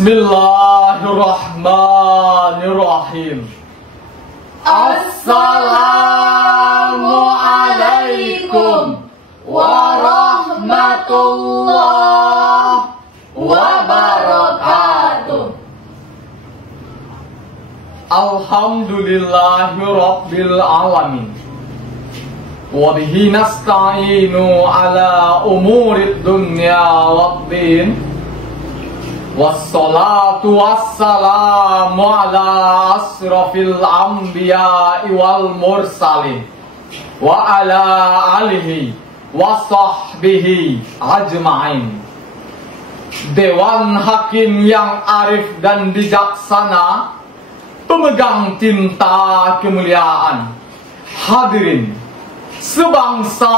Bismillahirrahmanirrahim. Assalamualaikum warahmatullahi wabarakatuh. Alhamdulillahi rabbil alamin. Wa bihi nasta'inu ala umurid dunya waddin. Wassalatu wassalamu ala asrafil anbiya'i wal mursalin wa ala alihi wa sahbihi ajma'in. Dewan Hakim yang arif dan bijaksana, pemegang tinta kemuliaan, hadirin sebangsa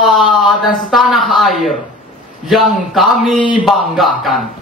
dan setanah air yang kami banggakan.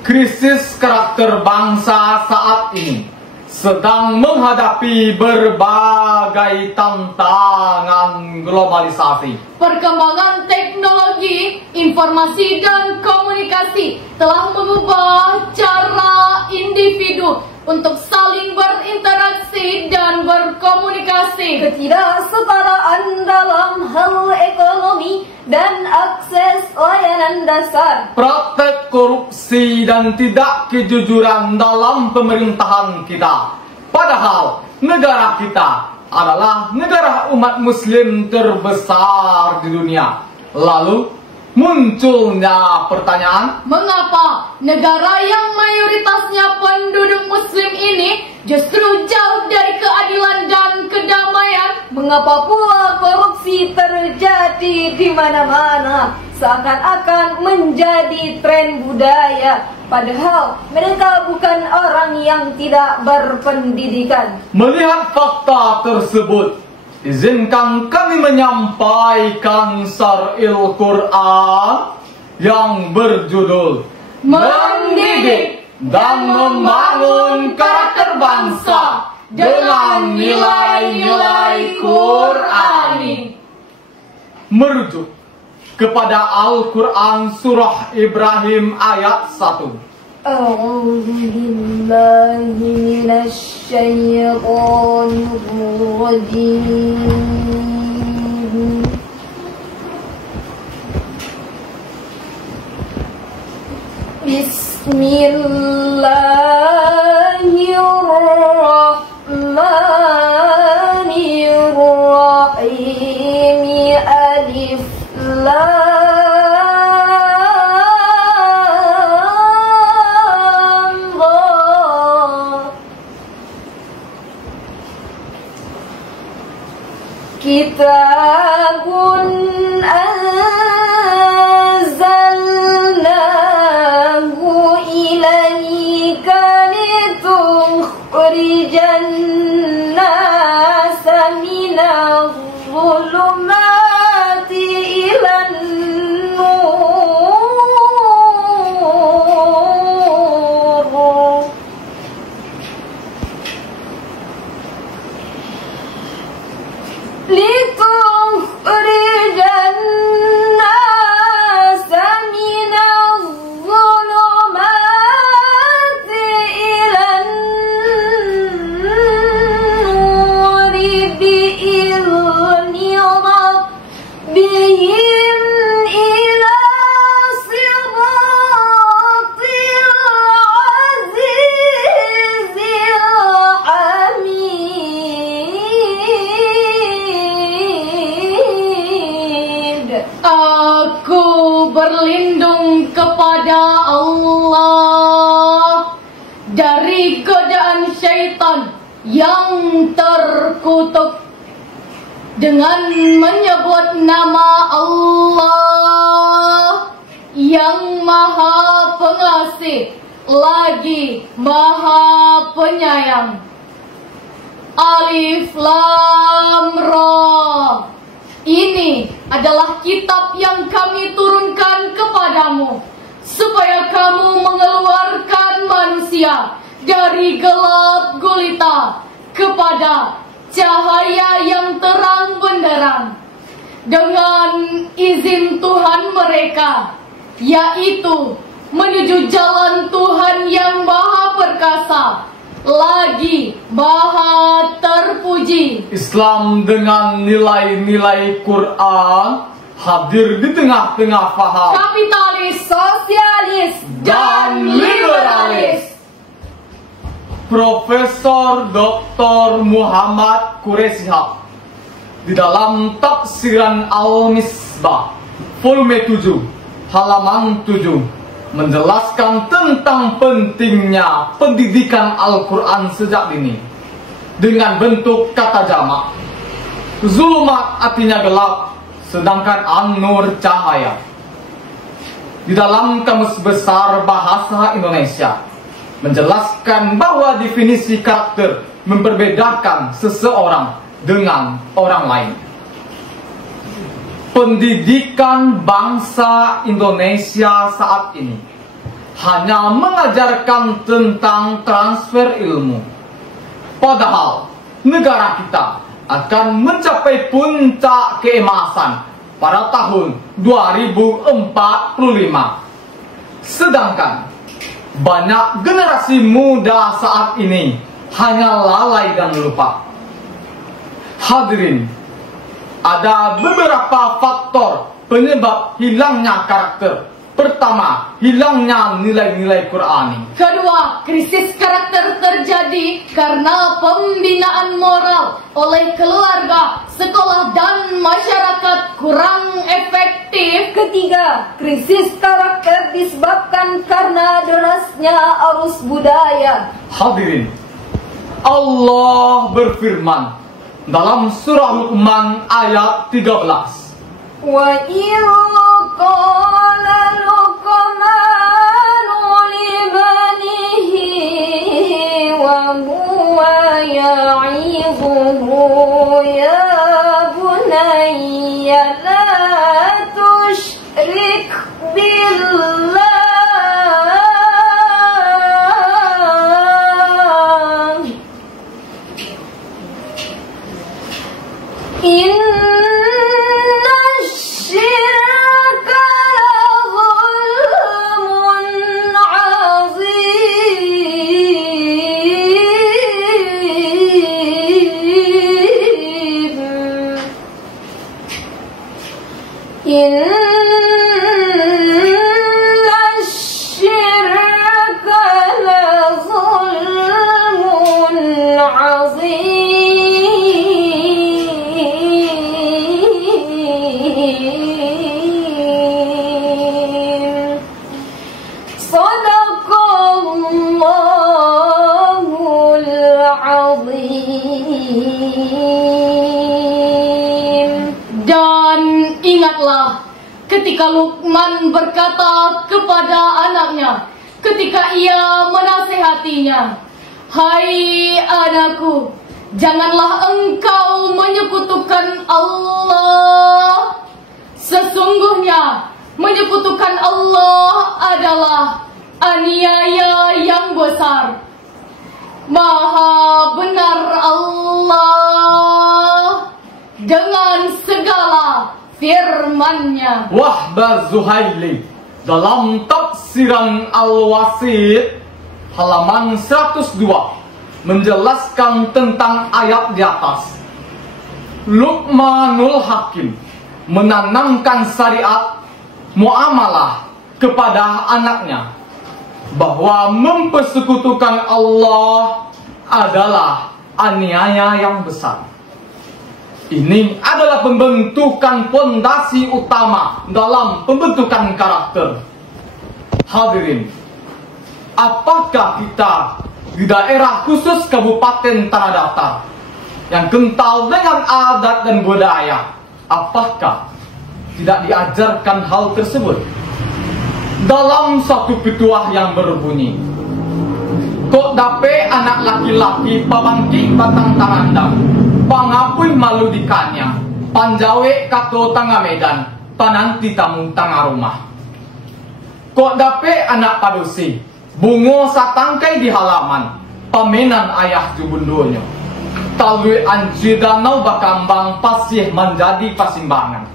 Krisis karakter bangsa saat ini sedang menghadapi berbagai tantangan globalisasi. Perkembangan teknologi, informasi dan komunikasi telah mengubah cara individu untuk saling berinteraksi dan berkomunikasi. Ketidaksetaraan dalam hal ekonomi dan akses layanan dasar. Praktek korupsi dan tidak kejujuran dalam pemerintahan kita. Padahal negara kita adalah negara umat muslim terbesar di dunia. Lalu munculnya pertanyaan, mengapa negara yang mayoritasnya penduduk muslim ini justru jauh dari keadilan dan kedamaian? Mengapa pula korupsi terjadi di mana-mana, seakan-akan menjadi tren budaya, padahal mereka bukan orang yang tidak berpendidikan? Melihat fakta tersebut, izinkan kami menyampaikan Syar'il Quran yang berjudul Mendidik dan Membangun Karakter Bangsa dengan Nilai-nilai Qur'ani. Merujuk kepada Al-Quran Surah Ibrahim ayat 1. A'udzu billahi minasy syaithanir rajim. Bismillahirrahmanirrahim. Alif lam. Kitabun anzalnahu ilaika litukhrijan nasa minadh dhulumati ilan nur. Litukhrijan nasa minadh dhulumati ilan nuri bi'izni rabbihim ila siratil azizil hamid. Aku berlindung kepada Allah dari godaan syaitan yang terkutuk dengan menyebut nama Allah yang Maha Pengasih lagi Maha Penyayang. Alif Lam Ra. Ini adalah kitab yang kami turunkan kepadamu supaya kamu mengeluarkan manusia dari gelap gulita kepada cahaya yang terang benderang dengan izin Tuhan mereka, yaitu menuju jalan Tuhan yang Maha Perkasa, lagi Maha Terpuji. Islam dengan nilai-nilai Quran hadir di tengah-tengah faham Kapitalis, Sosialis dan liberalis. Profesor Dr. Muhammad Quraisyhab di dalam tafsiran Al-Misbah volume 7 halaman 7 menjelaskan tentang pentingnya pendidikan Al-Quran sejak dini dengan bentuk kata jamak. Zulumat artinya gelap, sedangkan an-nur cahaya. Di dalam Kamus Besar Bahasa Indonesia menjelaskan bahwa definisi karakter memperbedakan seseorang dengan orang lain. Pendidikan bangsa Indonesia saat ini hanya mengajarkan tentang transfer ilmu. Padahal negara kita akan mencapai puncak keemasan pada tahun 2045. Sedangkan banyak generasi muda saat ini hanya lalai dan lupa. Hadirin, ada beberapa faktor penyebab hilangnya karakter. Pertama, hilangnya nilai-nilai Qurani. Kedua, krisis karakter terjadi karena pembinaan moral oleh keluarga, sekolah, dan masyarakat kurang efektif. Ketiga, krisis karakter disebabkan karena derasnya arus budaya. Hadirin, Allah berfirman dalam surah Luqman ayat 13. Wa qala Luqmanu libanihi wa huwa ya'idhuhu ya bunayya la tusyrik billah ketika Luqman berkata kepada anaknya, ketika ia menasehatinya, "Hai anakku, janganlah engkau menyekutukan Allah. Sesungguhnya menyekutukan Allah adalah aniaya yang besar. Maha benar Allah dengan segala firman-Nya." Wahbah Zuhaili dalam tafsiran Al-Wasit halaman 102 menjelaskan tentang ayat di atas. Luqmanul Hakim menanamkan syariat muamalah kepada anaknya bahwa mempersekutukan Allah adalah aniaya yang besar. Ini adalah pembentukan fondasi utama dalam pembentukan karakter. Hadirin, apakah kita di daerah khusus Kabupaten Tanah Datar yang kental dengan adat dan budaya, apakah tidak diajarkan hal tersebut? Dalam satu petuah yang berbunyi, "Kok dape anak laki-laki pabangki batang tangandang, pangapui malu dikanya, panjawe kato tangga medan, pananti tamu tangga rumah. Kok dape anak padusi, bungo satangkai di halaman, pamenan ayah jubundonyo. Talui anci danau bakambang pasih menjadi pasimbangan.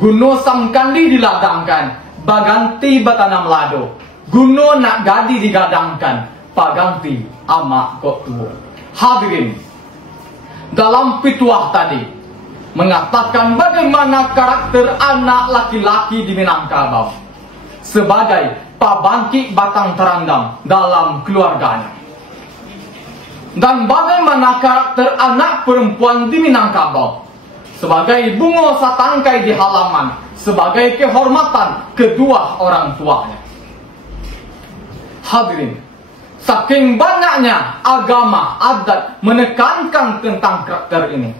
Guno samkandi diladangkan, baganti batanam lado, Guno nak gadi digadangkan, paganti amak kok tua. Hadirin, dalam pituah tadi mengatakan bagaimana karakter anak laki-laki di Minangkabau sebagai pabangkit batang terandam dalam keluarganya. Dan bagaimana karakter anak perempuan di Minangkabau sebagai bunga satangkai di halaman, sebagai kehormatan kedua orang tuanya. Hadirin, saking banyaknya agama adat menekankan tentang karakter ini.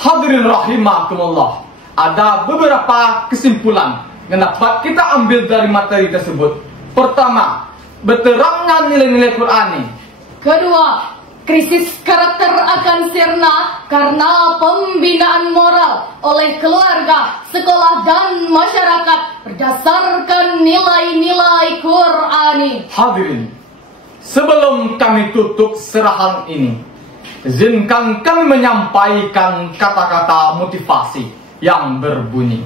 Hadirin rahimakumullah, ada beberapa kesimpulan yang dapat kita ambil dari materi tersebut. Pertama, berterangnya nilai-nilai Qur'ani. Kedua, krisis karakter akan sirna karena pembinaan moral oleh keluarga, sekolah, dan masyarakat berdasarkan nilai-nilai Qur'ani. Hadirin, sebelum kami tutup serahan ini, izinkan kami menyampaikan kata-kata motivasi yang berbunyi.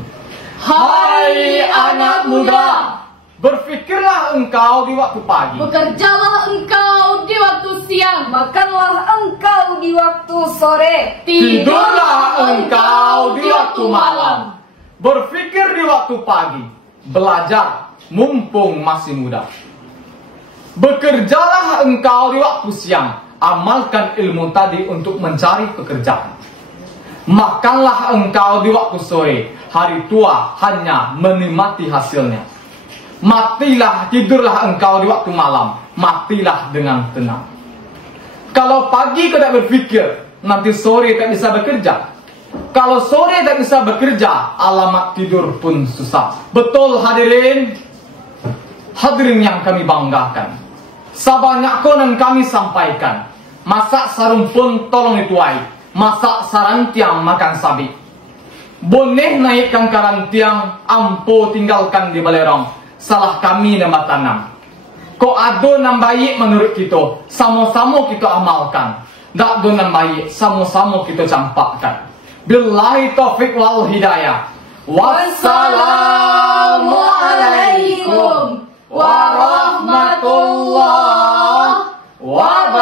Hai anak muda, berfikirlah engkau di waktu pagi, Bekerjalah engkau di waktu siang, Makanlah engkau di waktu sore, tidurlah engkau di waktu malam. Berfikir di waktu pagi, belajar mumpung masih muda. Bekerjalah engkau di waktu siang, amalkan ilmu tadi untuk mencari pekerjaan. Makanlah engkau di waktu sore, hari tua hanya menikmati hasilnya. Matilah, tidurlah engkau di waktu malam, matilah dengan tenang. Kalau pagi kau tak berfikir, nanti sore tak bisa bekerja. Kalau sore tak bisa bekerja, alamat tidur pun susah. Betul hadirin? Hadirin yang kami banggakan, sebanyak konon kami sampaikan, masak sarung pun tolong dituai, masak sarantiang makan sabi. Boneh naikkan karantiang, ampo tinggalkan di balerong. Salah kami nama tanam. Kok ado nam baik menurut kita, sama-sama kita amalkan. Dak do nam baik, sama-sama kita campakkan. Billahi taufiq wal hidayah. Wassalamualaikum warahmatullahi wabarakatuh.